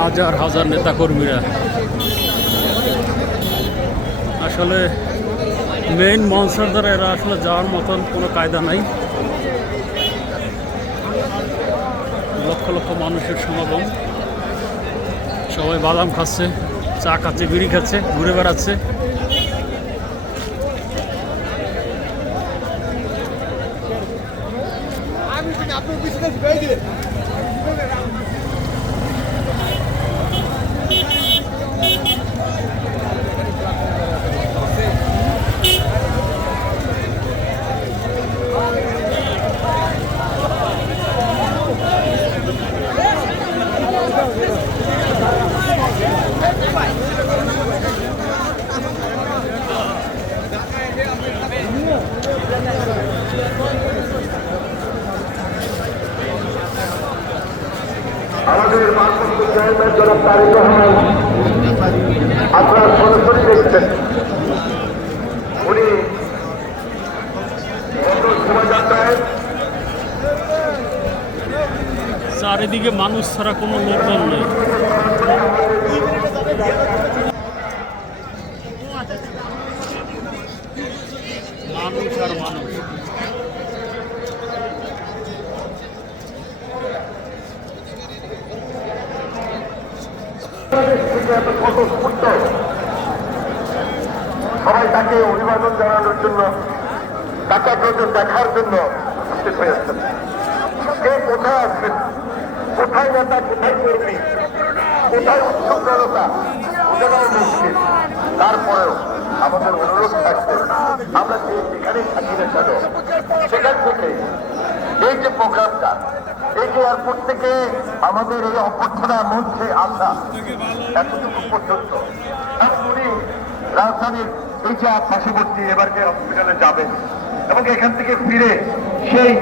হাজার হাজার নেতাকর্মীরা আসলে মেইন মঞ্চের দ্বারা এরা আসলে যাওয়ার মতন কোনো কায়দা নাই। লক্ষ লক্ষ মানুষের সমাগম, সবাই বাদাম খাচ্ছে, চা খাচ্ছে, বিড়ি খাচ্ছে, ঘুরে বেড়াচ্ছে। আমাদের ভারপ্রাপ্ত চেয়ারম্যান জনাব তারেক রহমান আপনারা সরাসরি দেখছেন, উনি গত শোভাযাত্রায় চারিদিকে মানুষ ছাড়া কোনো লোকজন নেই। মানুষ আর মানুষ। সবাই তাকে অভিবাদন জানানোর জন্য, তাকে একজন দেখার জন্য উপস্থিত হয়ে আসছেন। কে কোথায় আছেন, কোথায় নেতা, কোথায় কর্মী, কোথায় উৎসব জনতা, বোঝাটাও মুশকিল। তারপরেও আমাদের অনুরোধ থাকবে, আমরা যেখানেই থাকি না কেন, সেখান থেকে এই যে প্রোগ্রামটা, এই যে এয়ারপোর্ট থেকে আমাদের এই অভ্যর্থনা মঞ্চে আসা এতটুকু পর্যন্ত, উনি রাজধানীর এই যে পার্শ্ববর্তী এবারকে হসপিটালে যাবেন এবং এখান থেকে ফিরে সেই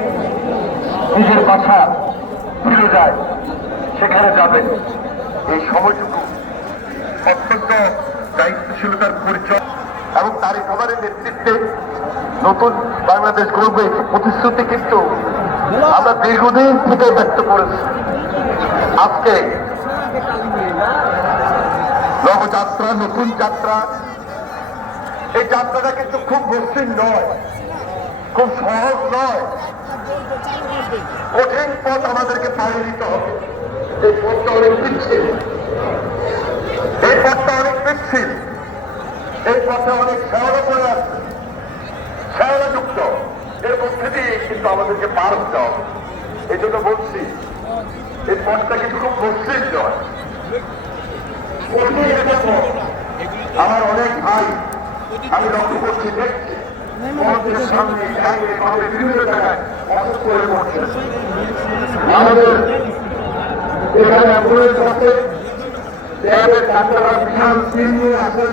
নিজের বাসা ফিরে যায়, সেখানে যাবেন। এই সময়টুকু অত্যন্ত দায়িত্বশীলতার পরিচয় এবং তারই সবারের নেতৃত্বে নতুন বাংলাদেশ গড়বে প্রতিশ্রুতি কিন্তু আমরা দীর্ঘদিন থেকে ব্যক্ত করেছি। আজকে নবযাত্রা, নতুন যাত্রা, এই যাত্রাটা কিন্তু খুব মসৃণ নয়, খুব সহজ নয়, কঠিন পথ আমাদেরকে পাড়ি দিতে হবে। এই পথটা অনেক পিচ্ছিল, এই পথটা অনেক পিচ্ছিল, এই পথে অনেক শেওলা পড়ে আছে, শেওলাযুক্ত, এর মধ্যে দিয়ে কিন্তু আমাদেরকে পার হতে হবে। এই জন্য বলছি, এই পথটা কিন্তু খুব মসৃণ নয়, কঠিন একটা পথ। আমার অনেক ভাই আমি লক্ষ্য করছি, দেখছি মন্দিরের সামনে বিভিন্ন জায়গায় অসুস্থ হয়ে পড়ছে। আমাদের এখানে অ্যাম্বুলেন্স আছে, ডাক্তাররা বিশাল টিম নিয়ে আসেন।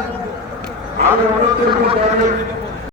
আমি অনুরোধ করবো